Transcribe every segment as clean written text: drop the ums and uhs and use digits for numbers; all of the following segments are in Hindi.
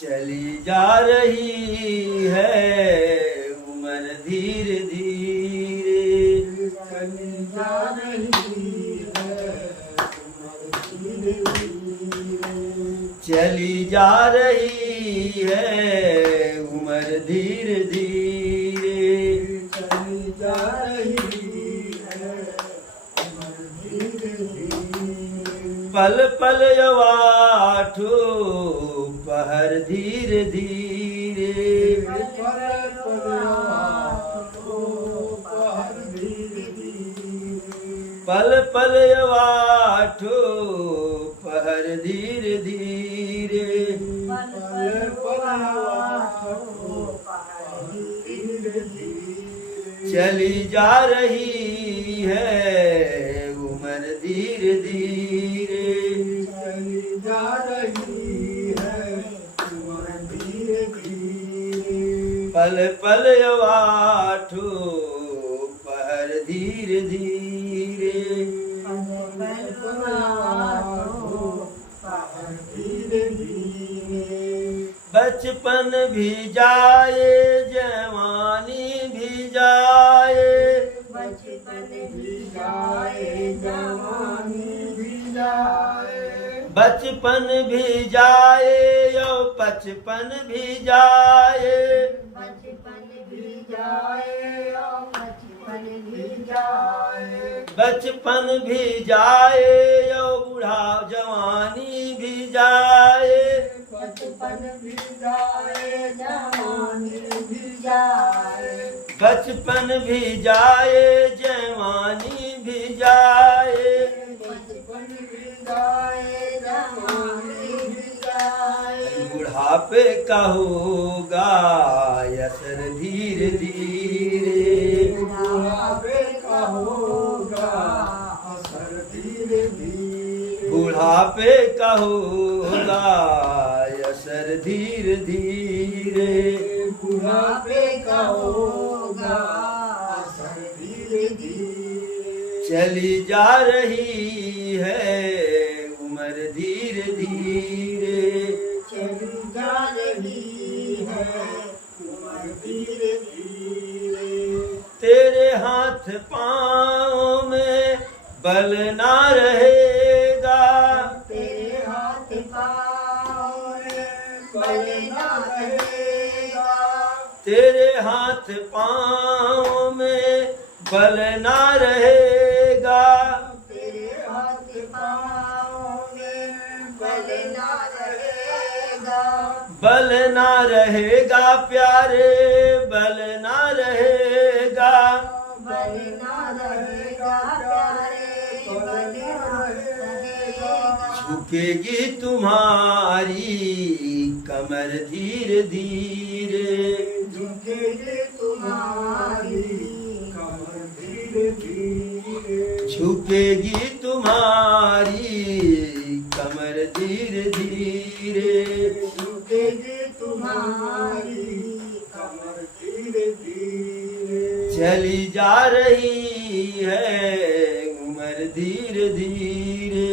चली जा रही है उम्र धीरे धीरे, चली जा रही है उम्र धीरे धीरे, चली जा रही है उम्र धीरे धीरे, चली जा रही है उम्र धीरे धीरे, पल पल यवाठो पहर धीरे धीरे, पल पल यवाठो पहर धीरे धीरे, चली जा रही है उम्र धीरे धीरे, चली जा रही है उम्र धीरे धीरे, पल पल यवाठो पहर धीरे धीरे, धीरे धीरे, बचपन भी जाए जवानी भी जाए, बचपन भी जाए जवानी भी जाए, बचपन भी जाए यो बचपन भी जाए, बचपन भी जाए और बचपन भी जाए, बचपन भी जाए यो बूढ़ा जवानी भी जाए, बचपन भी जाए जवानी भी जाए, बचपन भी जाए जवानी भी जाए, बचपन भी जाए जवानी भी जाए, बुढ़ापे का होगा असर धीरे धीरे, बुढ़ापे का होगा असर धीरे धीरे, बुढ़ापे का होगा असर धीरे धीरे, बुढ़ापे का होगा असर धीरे धीरे, चली जा रही है उम्र धीरे धीरे, चली जा रही है उम्र धीरे धीरे, तेरे हाथ पाँव में बल ना रहेगा, तेरे हाथ पाँव में बल ना रहेगा, तेरे हाथ पाँव में बल ना रहेगा, तेरे हाथ पाँव में बल ना रहेगा, बल ना रहेगा प्यारे बल ना रहेगा, बल ना रहेगा प्यारे बल ना रहेगा, झुकेगी तुम्हारी कमर धीरे धीरे, झुकेगी तुम्हारी कमर धीरे धीरे, झुकेगी तुम्हारी कमर धीरे धीरे, झुकेगी तुम्हारी कमर धीरे धीरे, चली जा रही है उम्र धीरे धीरे,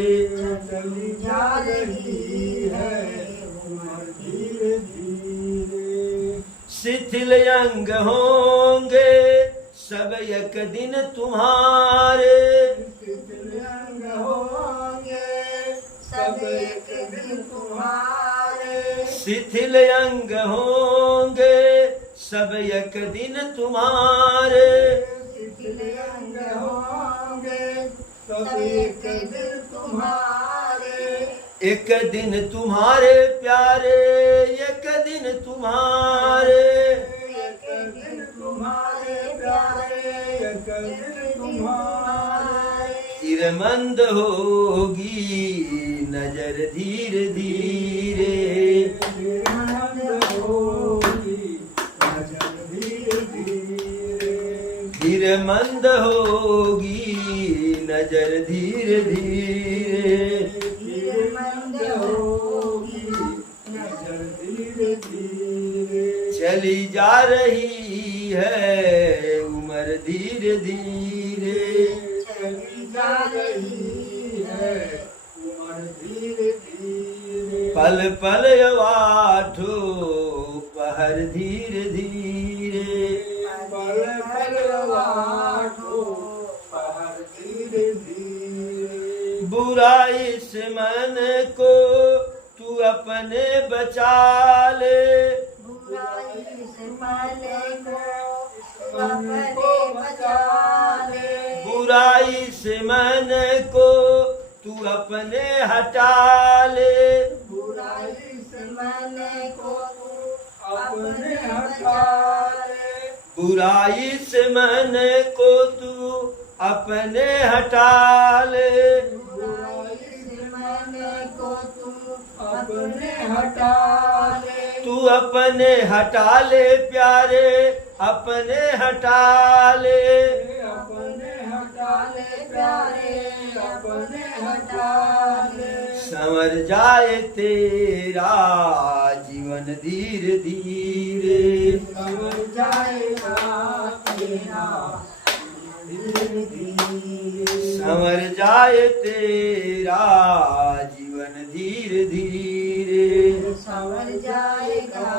चली जा रही है उम्र धीरे धीरे, शिथिल अंग होंगे सब एक दिन तुम्हारे, शिथिल होंगे सब एक दिन तुम्हारे, शिथिल अंग होंगे सब एक दिन तुम्हारे, शिथिल अंग होंगे सब एक दिन तुम्हारे, एक दिन तुम्हारे प्यारे एक दिन तुम्हारे, एक दिन तुम्हारे प्यारे एक दिन तुम्हारे, चिरमंद होगी नजर धीरे धीरे, निर्मल होगी नजर धीरे धीरे, चिरमंद होगी नजर धीरे धीरे, निर्मल होगी नजर धीरे धीरे, चली जा रही है उम्र धीरे धीरे, चली जा रही है उम्र धीरे धीरे, पल पल अवाठो पहर धीरे धीरे पल पल वाठो पहर धीरे धीरे बुराई से मन को तू अपने बचा ले बुराई से मन को अपने बचा ले बुराई से मन को तू अपने हटा ले बुराई से मन को अपने हटा ले बुराई से मन को तू अपने हटा ले बुराई से मन को अपने हटा ले तू अपने हटा ले प्यारे अपने हटा ले अपने हटा ले प्यारे अपने हटा ले संवर जाए तेरा जीवन धीरे धीरे समझ जाएगा तेरा धीरे धीरे संवर जाए तेरा जीवन धीरे धीरे समझ जाएगा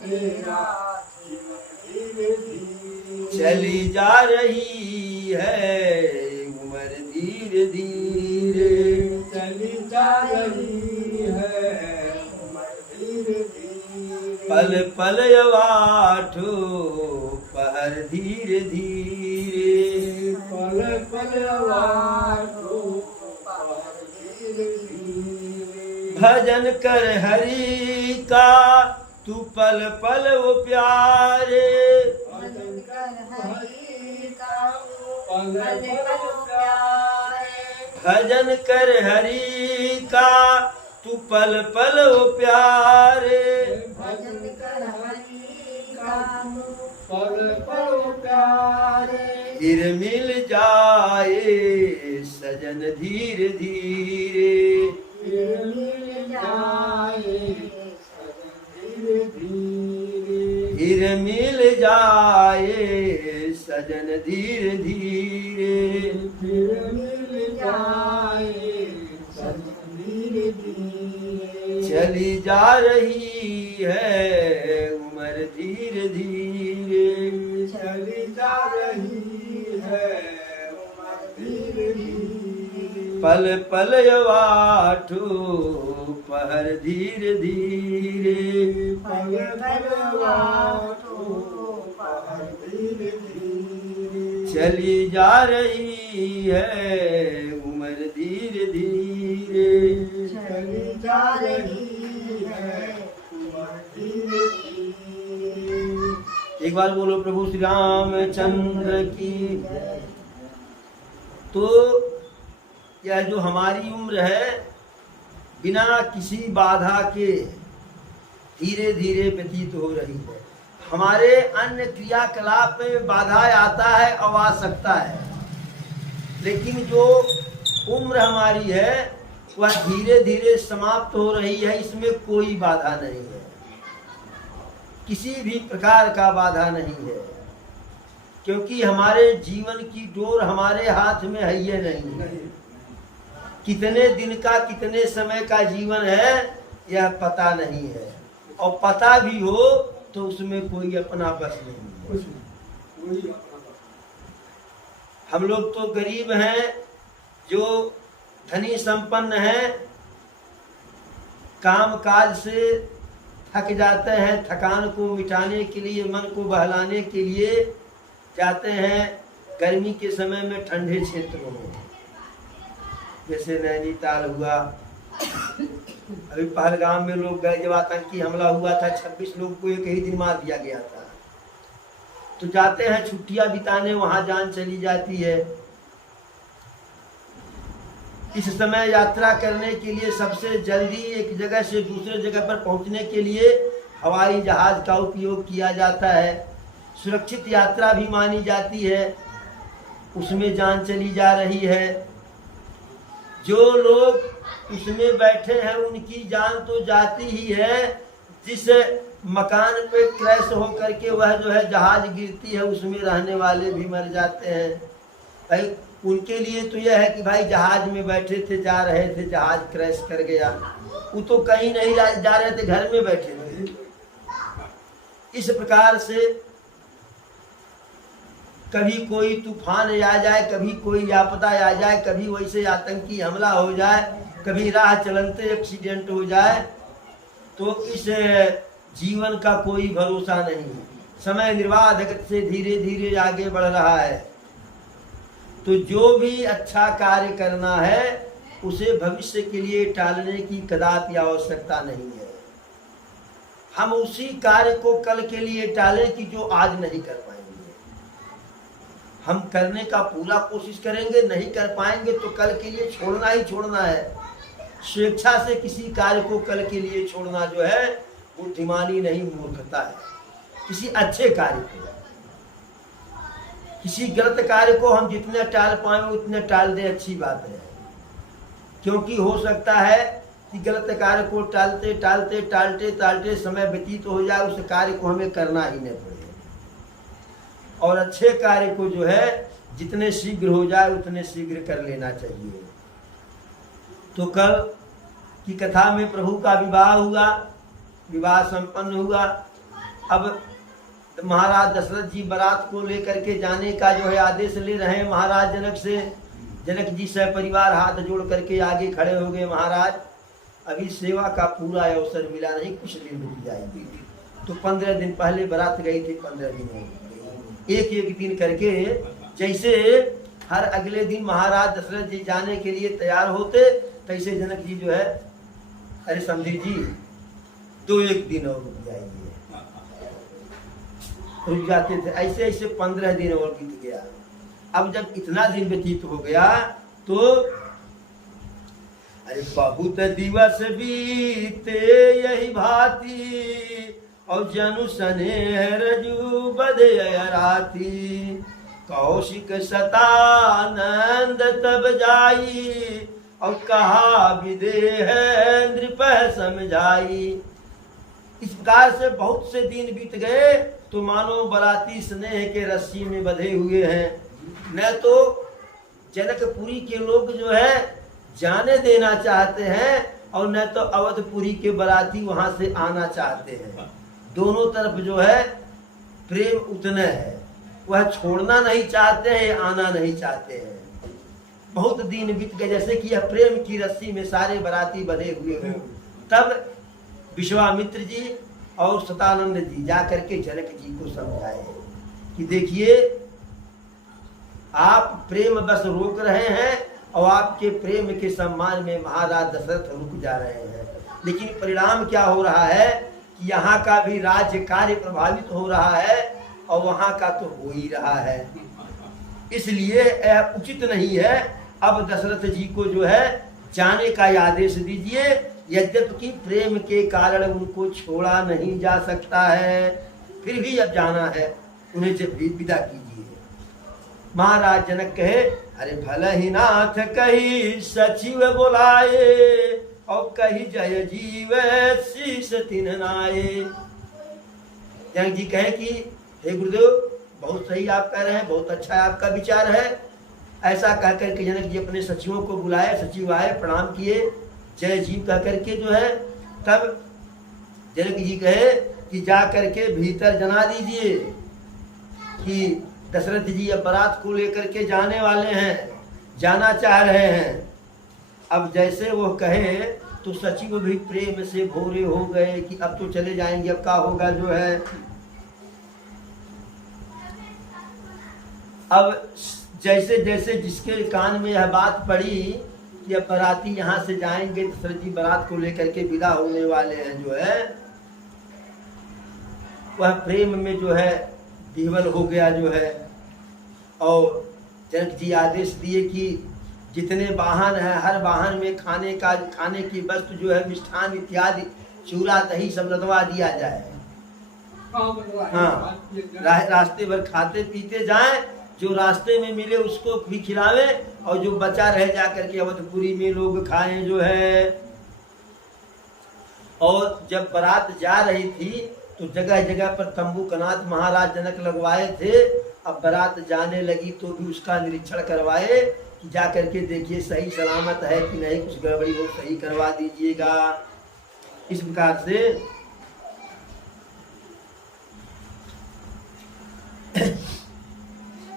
तेरा धीरे धीरे चली जा रही है उम्र धीरे धीरे चली जा रही है उम्र धीरे धीरे पल पल अवाठो पहर धीरे धीरे पल पल वाठो पहर धीरे धीरे भजन कर हरि का तू पल पल वो प्यारे भजन कर हरि का पल पल प्यारे भजन कर हरि का तू पल पल वो प्यारे भजन कर हरि का पल पल प्यारे फिर मिल जाए सजन धीरे धीरे फिर मिल जाए सजन धीरे धीरे फिर मिल जाए सजन धीरे धीरे फिर मिल जाए सजन धीरे धीरे चली जा रही है उम्र धीरे धीरे चली जा रही है उम्र धीरे धीरे पल पल अवाठो पहर धीरे धीरे पल पल वाठो पहर धीरे धीरे चली जा रही है उम्र धीरे धीरे चली जा रही है उम्र धीरे धीरे एक बार बोलो प्रभु श्री रामचंद्र की। तो यह जो हमारी उम्र है बिना किसी बाधा के धीरे धीरे व्यतीत हो रही है। हमारे अन्य क्रियाकलाप में बाधा आता है और आ सकता है, लेकिन जो उम्र हमारी है वह धीरे धीरे समाप्त हो रही है। इसमें कोई बाधा नहीं है, किसी भी प्रकार का बाधा नहीं है, क्योंकि हमारे जीवन की डोर हमारे हाथ में है ये नहीं। कितने दिन का कितने समय का जीवन है यह पता नहीं है, और पता भी हो तो उसमें कोई अपना बस नहीं है। हम लोग तो गरीब हैं, जो धनी संपन्न हैं, काम काज से थक जाते हैं, थकान को मिटाने के लिए, मन को बहलाने के लिए जाते हैं गर्मी के समय में ठंडे क्षेत्रों में, जैसे नैनीताल हुआ। अभी पहलगाम में लोग गए, जब आतंकी हमला हुआ था 26 लोग को एक ही दिन मार दिया गया था। तो जाते हैं छुट्टियां बिताने, वहां जान चली जाती है। इस समय यात्रा करने के लिए सबसे जल्दी एक जगह से दूसरे जगह पर पहुंचने के लिए हवाई जहाज का उपयोग किया जाता है। सुरक्षित यात्रा भी मानी जाती है, उसमें जान चली जा रही है। जो लोग उसमें बैठे हैं उनकी जान तो जाती ही है। जिस मकान पे क्रैश होकर के वह जो है जहाज गिरती है, उसमें रहने वाले भी मर जाते हैं। भाई उनके लिए तो यह है कि भाई जहाज में बैठे थे, जा रहे थे, जहाज क्रैश कर गया, वो तो कहीं नहीं जा रहे थे, घर में बैठे थे। इस प्रकार से कभी कोई तूफान आ जाए, कभी कोई आपदा आ जाए, कभी वैसे आतंकी हमला हो जाए, कभी राह चलते एक्सीडेंट हो जाए, तो इस जीवन का कोई भरोसा नहीं। समय निर्बाध गति से धीरे धीरे आगे बढ़ रहा है। तो जो भी अच्छा कार्य करना है उसे भविष्य के लिए टालने की कदापि आवश्यकता नहीं है। हम उसी कार्य को कल के लिए टालें कि जो आज नहीं कर पाएंगे। हम करने का पूरा कोशिश करेंगे, नहीं कर पाएंगे तो कल के लिए छोड़ना ही छोड़ना है। स्वेच्छा से किसी कार्य को कल के लिए छोड़ना जो है बुद्धिमानी नहीं, मूर्खता है। किसी अच्छे कार्य को, किसी गलत कार्य को हम जितने टाल पाए उतने टाल दे, अच्छी बात है। क्योंकि हो सकता है कि गलत कार्य को टालते टालते टालते टालते समय व्यतीत हो जाए, उस कार्य को हमें करना ही नहीं पड़े। और अच्छे कार्य को जो है जितने शीघ्र हो जाए उतने शीघ्र कर लेना चाहिए। तो कल की कथा में प्रभु का विवाह हुआ, विवाह संपन्न हुआ। अब महाराज दशरथ जी बारात को लेकर के जाने का जो है आदेश ले रहे हैं महाराज जनक से। जनक जी से परिवार हाथ जोड़ करके आगे खड़े हो गए। महाराज अभी सेवा का पूरा अवसर मिला नहीं, कुछ दिन रुक जाएगी। तो 15 दिन पहले बारात गई थी, 15 दिन हो गए। एक एक दिन करके जैसे हर अगले दिन महाराज दशरथ जी जाने के लिए तैयार होते, तैसे जनक जी जो है, अरे समझी जी 2-1 दिन और रुक जाएंगे, रुक जाते थे। ऐसे ऐसे 15 दिन और बीत गया। अब जब इतना दिन व्यतीत हो गया तो अरे बहुत दिवस बीते यही भांति, और जनु स्नेह रजू बधे राती, कौशिक सतानंद तब जाई, और कहा विदेह नृप समझाई। इस प्रकार से बहुत से दिन बीत गए तो मानो बराती स्नेह के रस्सी में बंधे हुए हैं। न तो जनकपुरी के लोग जो है जाने देना चाहते हैं, और न तो अवधपुरी के बराती वहां से आना चाहते हैं। दोनों तरफ जो है प्रेम उतना है, वह छोड़ना नहीं चाहते हैं, आना नहीं चाहते हैं। बहुत दिन बीत गए, जैसे कि यह प्रेम की रस्सी में सारे बराती बंधे हुए हों। तब विश्वामित्र जी और सतानंद जी जा करके जनक जी को समझाए कि देखिए आप प्रेम बस रोक रहे हैं, और आपके प्रेम के सम्मान में महाराज दशरथ रुक जा रहे हैं। लेकिन परिणाम क्या हो रहा है कि यहाँ का भी राज्य कार्य प्रभावित हो रहा है, और वहाँ का तो हो ही रहा है। इसलिए यह उचित नहीं है। अब दशरथ जी को जो है जाने का आदेश दीजिए। यद्यपि प्रेम के कारण उनको छोड़ा नहीं जा सकता है, फिर भी अब जाना है, उन्हें जब विदा कीजिए। महाराज जनक कहे, अरे भल ही नाथ कही सचिव बुलाए, और कही जय जीव शीस तिन नाये। जनक जी कहे कि हे गुरुदेव, बहुत सही आप कह रहे हैं, बहुत अच्छा है आपका विचार है। ऐसा कह करके जनक जी अपने सचिवों को बुलाए, सचिव आए, प्रणाम किए, जय जीव कह करके जो है। तब जनक जी कहे कि जा करके भीतर जना दीजिए कि दशरथ जी अब बारात को लेकर के जाने वाले हैं, जाना चाह रहे हैं। अब जैसे वो कहे तो सचिव भी प्रेम से भोरे हो गए कि अब तो चले जाएंगे, अब क्या होगा जो है। अब जैसे जैसे जिसके कान में यह बात पड़ी कि अब बाराती यहाँ से जाएंगे, दशरथ जी बारात को लेकर के विदा होने वाले हैं जो है, वह प्रेम में जो है विह्वल हो गया जो है। और जनक जी आदेश दिए कि जितने वाहन हैं, हर वाहन में खाने की वस्तु जो है, मिष्ठान इत्यादि, चूरा दही सब लदवा दिया जाए। हाँ, रास्ते भर खाते पीते जाएं, जो रास्ते में मिले उसको भी खिलावे, और जो बचा रह जा करके अवधपुरी में लोग खाएं जो है। और जब बारात जा रही थी तो जगह जगह पर तंबू कनात महाराज जनक लगवाए थे। अब बारात जाने लगी तो भी उसका निरीक्षण करवाए कि जा करके देखिए सही सलामत है कि नहीं, कुछ गड़बड़ी हो सही करवा दीजिएगा। इस प्रकार से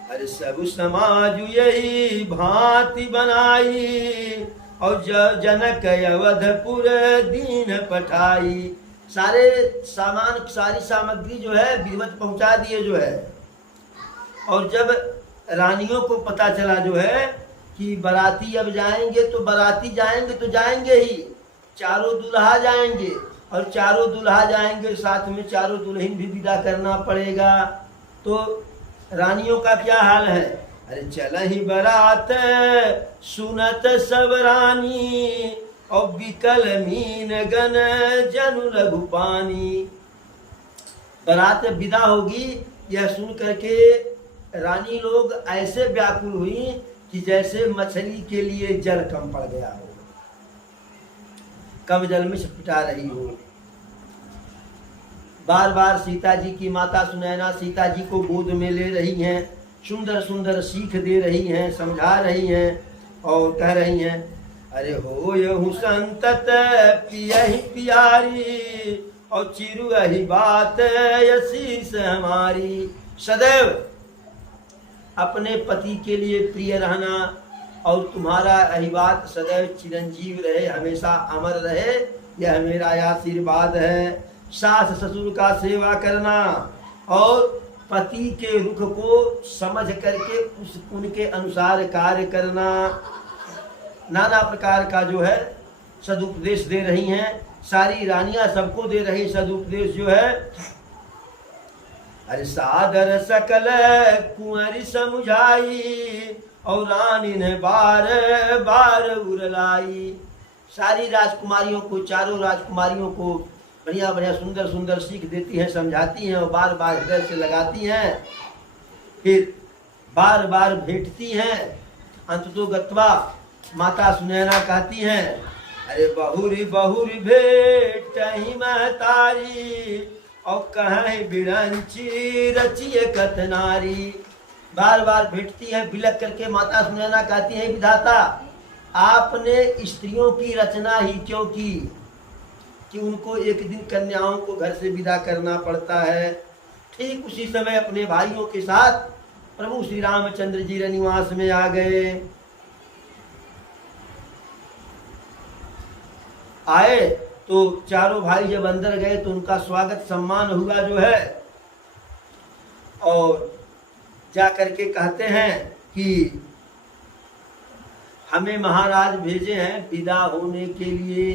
अरे सब समाज यही भांति बनाई और जनक अवधपुर दीन पठाई। सारे सामान सारी सामग्री जो है विधिवत पहुंचा दिए जो है। और जब रानियों को पता चला जो है कि बाराती अब जाएंगे तो बाराती जाएंगे तो जाएंगे ही, चारों दुल्हा जाएंगे और चारों दुल्हा जाएंगे साथ में चारों दुल्हन भी विदा करना पड़ेगा। तो रानियों का क्या हाल है? अरे चल ही बारात सुनत सब रानी और बिकल मीन गन जनु लघुपानी। बारात विदा होगी यह सुन करके रानी लोग ऐसे व्याकुल हुई कि जैसे मछली के लिए जल कम पड़ गया हो, कम जल में छटपटा रही हो। बार बार सीता जी की माता सुनैना सीता जी को गोद में ले रही हैं, सुंदर सुंदर सीख दे रही हैं, समझा रही हैं और कह रही हैं अरे हो यहु संतत पियहि प्यारी और चिरु अहि बात यशीस हमारी। सदैव अपने पति के लिए प्रिय रहना और तुम्हारा अहिबात सदैव चिरंजीव रहे, हमेशा अमर रहे, यह मेरा आशीर्वाद है। सास ससुर का सेवा करना और पति के रुख को समझ करके उनके अनुसार कार्य करना, नाना प्रकार का जो है सदुपदेश दे रही हैं। सारी रानियां सबको दे रही सदुपदेश जो है। अरे सादर सकल कुंवरी समुझाई और रानी ने बार बार उरलाई। सारी राजकुमारियों को, चारों राजकुमारियों को बढ़िया बढ़िया सुंदर सुंदर सीख देती हैं, समझाती हैं और बार बार हृदय से लगाती हैं, फिर बार बार भेंटती हैं। अंततो गत्वा माता सुनैना कहती हैं अरे बहुरी बहुरी भेंट ही महतारी और कहीं बिरंची रचिए कतनारी। बार बार भेंटती है, बिलक करके माता सुनैना कहती है विधाता आपने स्त्रियों की रचना ही क्यों की कि उनको एक दिन कन्याओं को घर से विदा करना पड़ता है। ठीक उसी समय अपने भाइयों के साथ प्रभु श्री रामचंद्र जी रनिवास में आ गए। आए तो चारों भाई जब अंदर गए तो उनका स्वागत सम्मान हुआ जो है। और जा करके कहते हैं कि हमें महाराज भेजे हैं विदा होने के लिए,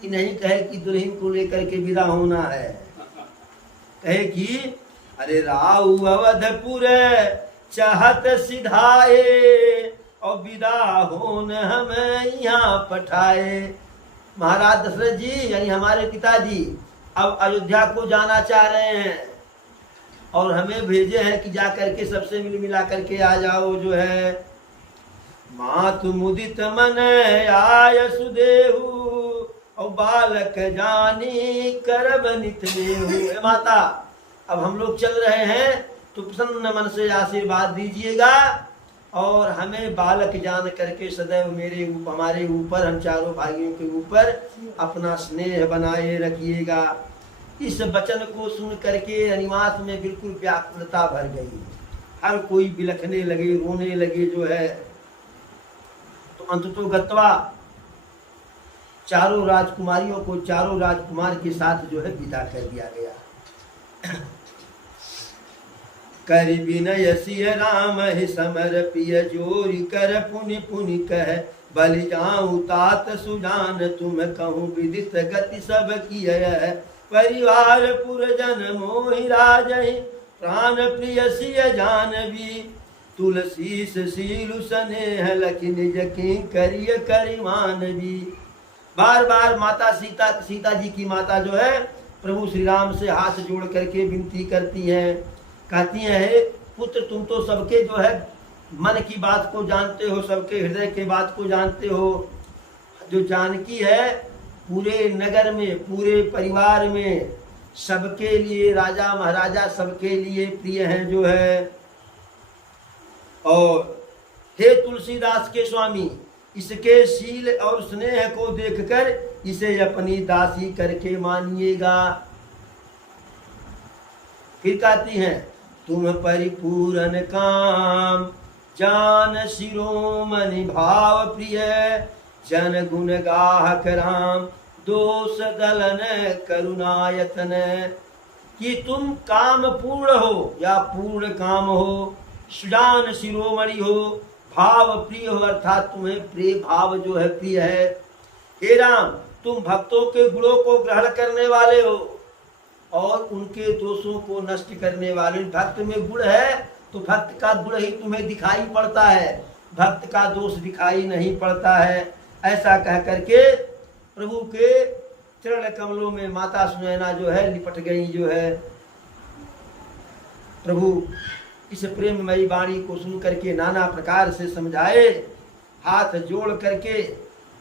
कि नहीं कहे कि दुल्हन को लेकर के विदा होना है, कहे कि अरे राउ अवधपुर चाहत सिधाए और विदा होन हमें यहाँ पठाए। महाराज दशरथ जी यानी हमारे पिताजी अब अयोध्या को जाना चाह रहे हैं और हमें भेजे हैं कि जा करके सबसे मिल मिला करके आ जाओ जो है। मातु मुदित मन आय सुदेहु और बालक जानी करब नित नेहु। माता अब हम लोग चल रहे हैं तो प्रसन्न मन से आशीर्वाद दीजिएगा और हमें बालक जान करके सदैव हमारे ऊपर, हम चारों भाइयों के ऊपर अपना स्नेह बनाए रखिएगा। इस वचन को सुन करके रनिवास में बिल्कुल व्याकुलता भर गई, हर कोई बिलखने लगे, रोने लगे जो है। तो अंततो गत्वा चारों राजकुमारियों को चारों राजकुमार के साथ जो है विदा कर दिया गया। कर विनय सिय राम ही समर पिय जोरी कर पुनि पुनि कह बलि जाऊं तात सुजान तुम कहूँ विदित गति सब किय परिवार पुरजन मोहि राजहि प्राण प्रिय सिय जानवी तुलसी सीलु स्नेह लखि निज की करिय करिमानवी। बार बार माता सीता जी की माता जो है प्रभु श्री राम से हाथ जोड़ करके विनती करती हैं, कहती हैं पुत्र तुम तो सबके जो है मन की बात को जानते हो, सबके हृदय के बात को जानते हो। जो जानकी है पूरे नगर में, पूरे परिवार में सबके लिए, राजा महाराजा सबके लिए प्रिय हैं जो है। और हे तुलसीदास के स्वामी, इसके शील और स्नेह को देखकर इसे अपनी दासी करके मानिएगा। फिर कहती हैं, तुम परिपूर्ण काम जान शिरोमणि भाव प्रिय, जन गुण गाहक राम दोष दलन करुणायतन। कि तुम काम पूर्ण हो या पूर्ण काम हो, सुजान शिरोमणि हो, भाव प्रिय हो, अर्थात तुम्हें प्रिय भाव जो है प्रिय है। हे राम, तुम भक्तों के गुणों को ग्रहण करने वाले हो और उनके दोषों को नष्ट करने वाले। भक्त में गुण है तो भक्त का गुण ही तुम्हें दिखाई पड़ता है, भक्त का दोष दिखाई नहीं पड़ता है। ऐसा कह करके प्रभु के चरण कमलों में माता सुनैना जो है लिपट गई जो है। प्रभु इस प्रेममयी वाणी को सुन करके नाना प्रकार से समझाए, हाथ जोड़ करके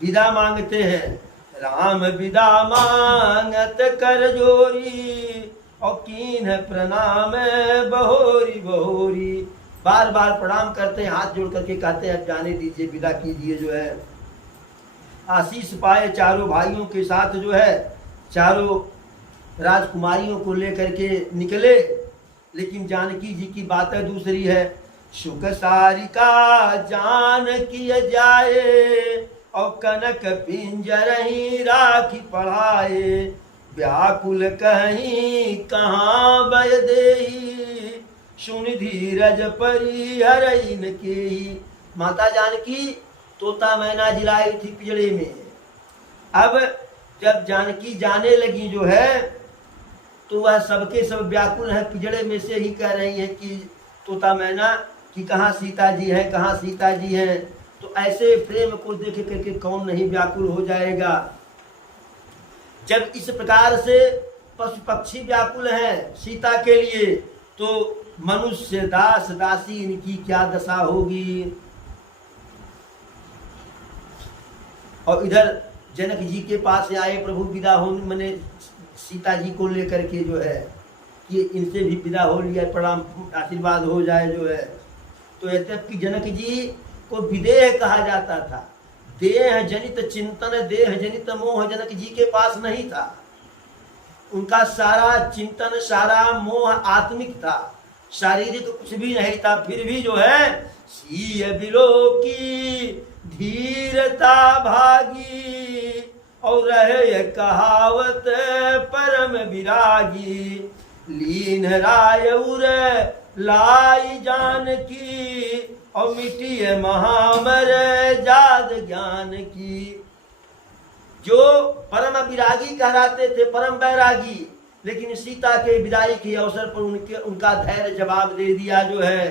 विदा मांगते हैं। राम विदा मांगत कर जोरी, और कीन प्रणाम बहोरी बहोरी। बार बार प्रणाम करते हैं, हाथ जोड़ करके कहते हैं अब जाने दीजिए, विदा कीजिए जो है। आशीष पाए चारों भाइयों के साथ जो है चारों राजकुमारियों को लेकर के निकले। लेकिन जानकी जी की बात दूसरी है। सुख सारिका जान किया जाए, और कनक पिंजर ही राखी पढ़ाए। व्याकुल कहीं कहाँ बय देही, सुन धीरज परिहर इनके। माता जानकी तोता मैना जिलाई थी पिंजड़े में। अब जब जानकी जाने लगी जो है तो वह सबके सब व्याकुल है, पिंजड़े में से ही कह रही है कि तोता मैना कि कहाँ सीता जी है, कहाँ सीता जी है। तो ऐसे प्रेम को देख करके कौन नहीं व्याकुल हो जाएगा। जब इस प्रकार से पशु पक्षी व्याकुल है सीता के लिए, तो मनुष्य दास दासी इनकी क्या दशा होगी। और इधर जनक जी के पास से आए प्रभु, विदा हो मैंने सीता जी को लेकर के जो है कि इनसे भी विदा हो लिया, प्रणाम आशीर्वाद हो जाए जो है। तो यद्यपि जनक जी को विदेह कहा जाता था, देह जनित चिंतन देह जनित मोह जनक जी के पास नहीं था। उनका सारा चिंतन सारा मोह आत्मिक था, शारीरिक कुछ भी नहीं था। फिर भी जो है सीय बिलो की धीरता भागी, और रहे कहावत परम विरागी। लीन राय उर लाई जानकी, और मिटिय महामर जाद ज्ञान की। जो परम विरागी कहलाते थे, परम बैरागी, लेकिन सीता के विदाई के अवसर पर उनका धैर्य जवाब दे दिया जो है।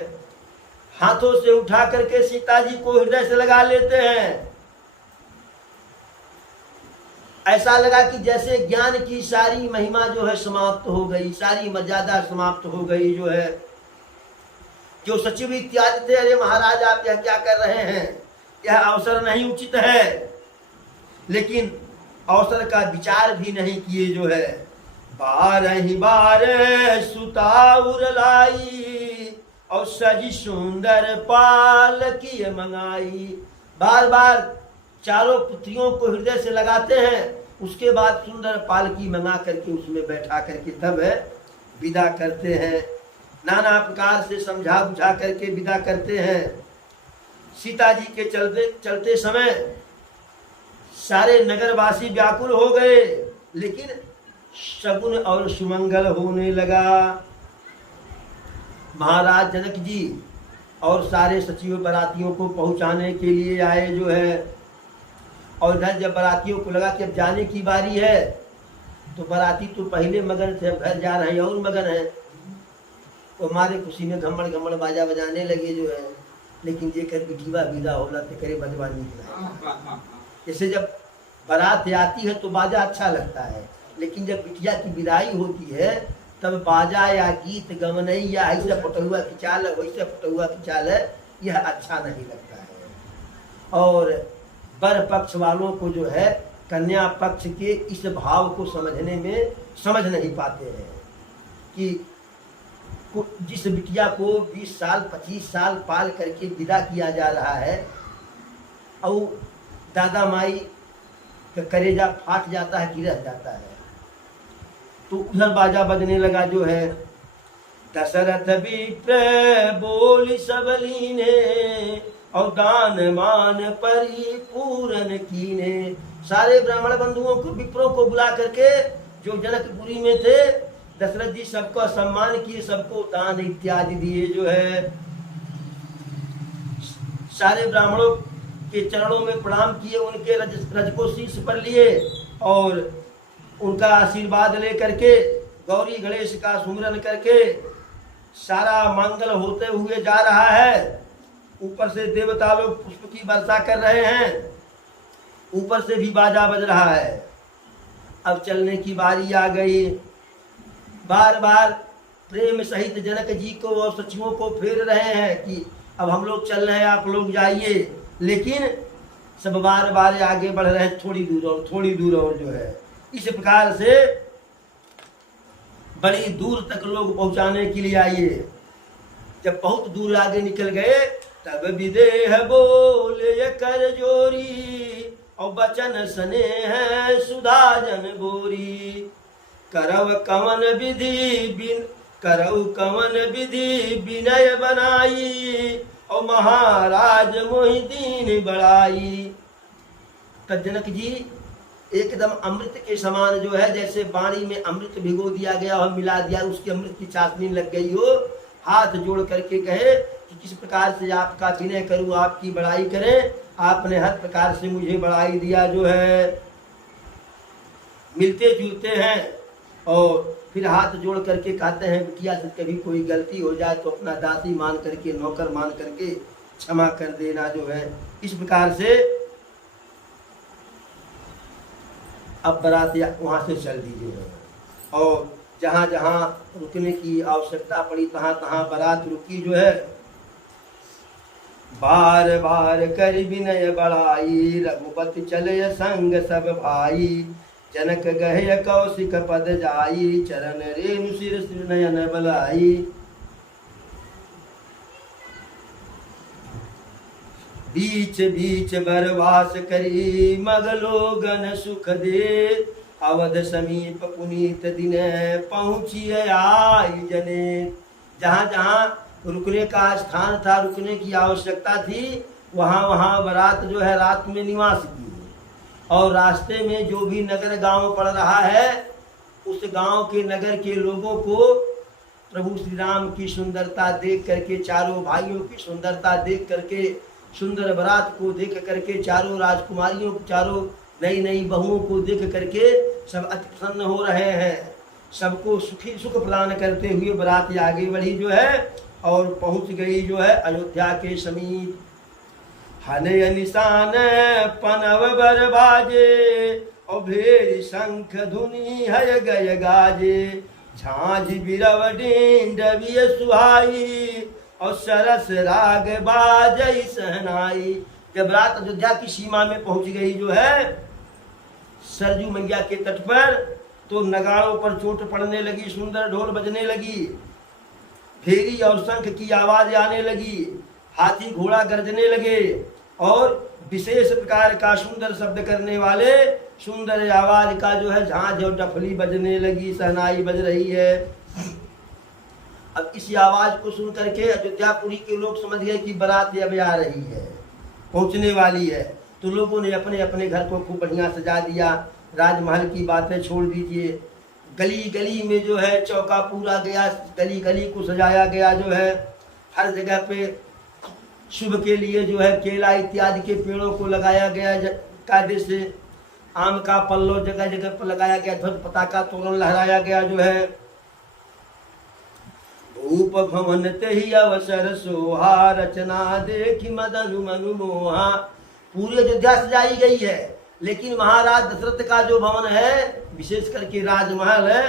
हाथों से उठा करके सीता जी को हृदय से लगा लेते हैं। ऐसा लगा कि जैसे ज्ञान की सारी महिमा जो है समाप्त हो गई, सारी मर्यादा समाप्त हो गई जो है। जो सचिव इत्यादि थे, अरे महाराज आप यह क्या कर रहे हैं, यह अवसर नहीं उचित है। लेकिन अवसर का विचार भी नहीं किए जो है। बारही बार सुताउर लाई, और सजी सुंदर पाल की मंगाई। बार बार चारों पुत्रियों को हृदय से लगाते हैं, उसके बाद सुंदर पालकी मंगा करके उसमें बैठा करके तब विदा करते हैं। नाना प्रकार से समझा बुझा करके विदा करते हैं। सीता जी के चलते समय सारे नगरवासी व्याकुल हो गए, लेकिन शगुन और सुमंगल होने लगा। महाराज जनक जी और सारे सचिव बारातियों को पहुंचाने के लिए आए जो है। और इधर जब बारातियों को लगा कि अब जाने की बारी है, तो बाराती तो पहले मगन थे, अब घर जा रहे हैं और मगन है। तो हमारे खुशी में घमड़ घमड़ बाजा बजाने लगे जो है। लेकिन जेकर बिठीवा विदा होला तो करे बजवानी। जैसे जब बारात आती है तो बाजा अच्छा लगता है, लेकिन जब बिटिया की विदाई होती है तब बाजा या गीत गवनई या ऐसा पटुआ की चाल है, वैसे पटुआ की चाल है, यह अच्छा नहीं लगता है। और बर पक्ष वालों को जो है कन्या पक्ष के इस भाव को समझने में समझ नहीं पाते हैं कि जिस बिटिया को 20 साल 25 साल पाल करके विदा किया जा रहा है और दादा माई का कलेजा फाट जाता है कि रह जाता है, तो उधर बाजा बजने लगा जो है। दशरथ विप्र बोल सबलीने और दान मान परिपूरन कीने। सारे ब्राह्मण बंधुओं को विप्रों को बुला करके जो जनकपुरी में थे, दशरथ जी सबका सम्मान किए, सबको दान इत्यादि दिए जो है। सारे ब्राह्मणों के चरणों में प्रणाम किए, उनके रज को शीर्ष पर लिए और उनका आशीर्वाद लेकर के गौरी गणेश का सुमिरन करके सारा मंगल होते हुए जा रहा है। ऊपर से देवता लोग पुष्प की वर्षा कर रहे हैं, ऊपर से भी बाजा बज रहा है। अब चलने की बारी आ गई। बार बार प्रेम सहित जनक जी को और सचिवों को फेर रहे हैं कि अब हम लोग चल रहे हैं, आप लोग जाइए, लेकिन सब बार बार आगे बढ़ रहे हैं, थोड़ी दूर और जो है। इस प्रकार से बड़ी दूर तक लोग पहुंचाने के लिए आइए। जब बहुत दूर आगे निकल गए तब विदेह बोले कर जोरी और बचन सने हैं सुधा जन बोरी। करव कवन विधि विनय बनाई और महाराज मोहिदीन बढ़ाई। तब जनक जी एकदम अमृत के समान जो है, जैसे पानी में अमृत भिगो दिया गया और मिला दिया, उसकी अमृत की चाशनी लग गई हो, हाथ जोड़ करके कहे कि किस प्रकार से आपका विनय करूं, आपकी बड़ाई करें। आपने हर प्रकार से मुझे बड़ाई दिया जो है। मिलते जुलते हैं और फिर हाथ जोड़ करके कहते हैं बिटिया से कभी कोई गलती हो जाए तो अपना दासी मान करके, नौकर मान करके क्षमा कर देना जो है। इस प्रकार से अब बारात वहाँ से चल दी जो है और जहाँ जहाँ रुकने की आवश्यकता पड़ी तहाँ तहाँ बारात रुकी जो है। बार बार कर विनय बढ़ाई रघुपति चले संग सब भाई। जनक गहे कौशिक पद जाई चरण रेणु सिर नयन बलाई। बीच बीच बरवास करी मगलो गण सुख दे। अवध समीप पुनीत दिन पहुँची आई जने। जहाँ जहाँ रुकने का स्थान था, रुकने की आवश्यकता थी, वहाँ वहाँ बारात जो है रात में निवास की। और रास्ते में जो भी नगर गांव पड़ रहा है, उस गांव के नगर के लोगों को प्रभु श्री राम की सुंदरता देख करके, चारों भाइयों की सुंदरता देख करके, सुंदर बारात को देख करके, चारों राजकुमारियों, चारों नई नई बहुओं को देख करके सब अति प्रसन्न हो रहे हैं। सबको सुखी सुख प्रदान करते हुए बारात आगे बढ़ी जो है और पहुंच गई जो है अयोध्या के समीप। हने निशान पनव बर बाजे और भेरी शंख धुनी है गय गाजे। झांझ बिरव डिंड बिय सुहाई और सरस राग बाजई सहनाई। जब रात अयोध्या की सीमा में पहुंच गई जो है, सरजू मैया के तट पर, तो नगाड़ों पर चोट पड़ने लगी, सुंदर ढोल बजने लगी, फेरी और शंख की आवाज आने लगी, हाथी घोड़ा गरजने लगे और विशेष प्रकार का सुंदर शब्द करने वाले सुंदर आवाज का जो है झांझ और डफली बजने लगी, सहनाई बज रही है। अब इस आवाज को सुन करके अयोध्यापुरी के लोग समझ गए कि बारात अब आ रही है, पहुंचने वाली है। तो लोगों ने अपने अपने घर को खूब बढ़िया सजा दिया। राजमहल की बातें छोड़ दीजिए, गली गली में जो है चौका पूरा गया, गली गली को सजाया गया जो है। हर जगह पे शुभ के लिए जो है केला इत्यादि के पेड़ों को लगाया गया कायदे से। आम का पल्लो जगह जगह पर लगाया गया, ध्वज पताका तोरण लहराया गया जो है। भूप भवन ते ही अवसर सोहा रचना देखी मदन मनु मोहा। पूरी अयोध्या सजाई गई है, लेकिन महाराज दशरथ का जो भवन है, विशेष करके राजमहल है,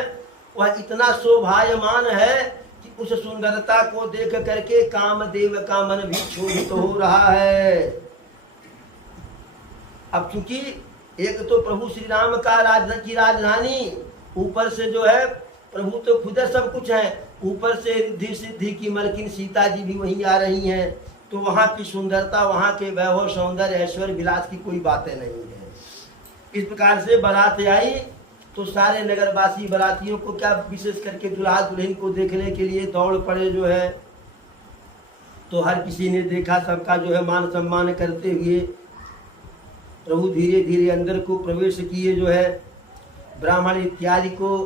वह इतना शोभायमान है कि उस सुंदरता को देख करके कामदेव का मन भी क्षोभित हो रहा है। अब चूंकि एक तो प्रभु श्री राम का की राजधानी, ऊपर से जो है प्रभु तो खुद सब कुछ है, ऊपर से रिद्धि सिद्धि की मलकिन सीता जी भी वहीं आ रही हैं। तो वहाँ की सुंदरता, वहाँ के वैभव सौंदर्य ऐश्वर्य विलास की कोई बातें नहीं है। इस प्रकार से बारात आई तो सारे नगरवासी बारातियों को क्या विशेष करके दुल्हा दुल्हन को देखने के लिए दौड़ पड़े जो है। तो हर किसी ने देखा, सबका जो है मान सम्मान करते हुए प्रभु धीरे धीरे अंदर को प्रवेश किए जो है। ब्राह्मण इत्यादि को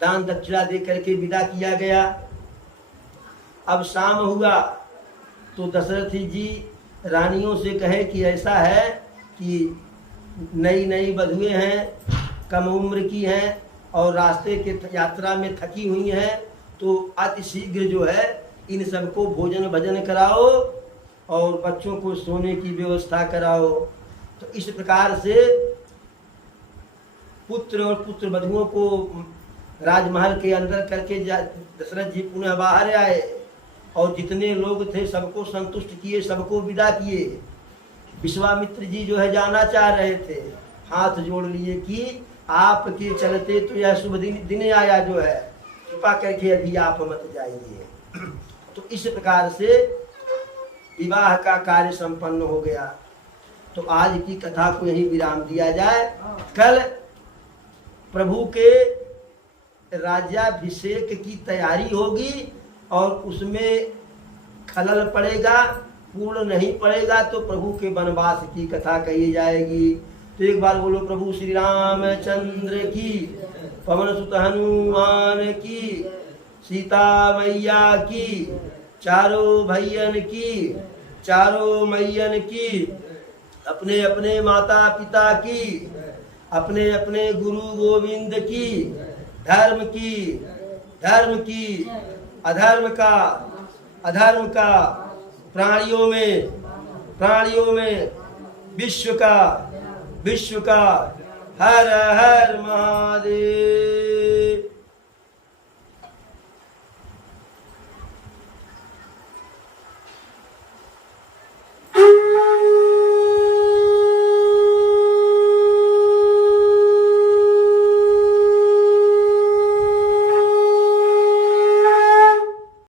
दान दक्षिणा दे करके विदा किया गया। अब शाम हुआ तो दशरथ जी रानियों से कहे कि ऐसा है कि नई नई वधुएं हैं, कम उम्र की हैं और रास्ते के यात्रा में थकी हुई हैं, तो अति शीघ्र जो है इन सबको भोजन भजन कराओ और बच्चों को सोने की व्यवस्था कराओ। तो इस प्रकार से पुत्र और पुत्र वधुओं को राजमहल के अंदर करके दशरथ जी पुनः बाहर आए और जितने लोग थे सबको संतुष्ट किए, सबको विदा किए। विश्वामित्र जी जो है जाना चाह रहे थे, हाथ जोड़ लिए कि आपके चलते तो यह शुभ दिन आया जो है, कृपा करके अभी आप मत जाइए। तो इस प्रकार से विवाह का कार्य संपन्न हो गया। तो आज की कथा को यही विराम दिया जाए। कल प्रभु के राज्याभिषेक की तैयारी होगी और उसमें खलल पड़ेगा, पूर्ण नहीं पड़ेगा तो प्रभु के वनवास की कथा कही जाएगी। तो एक बार बोलो प्रभु श्री रामचंद्र की, पवन सुत हनुमान की, सीता मैया की, चारों भैयन की, चारों मैयन की, अपने अपने माता पिता की, अपने अपने गुरु गोविंद की, धर्म की, अधर्म का, प्राणियों में विश्व का हर हर महादेव।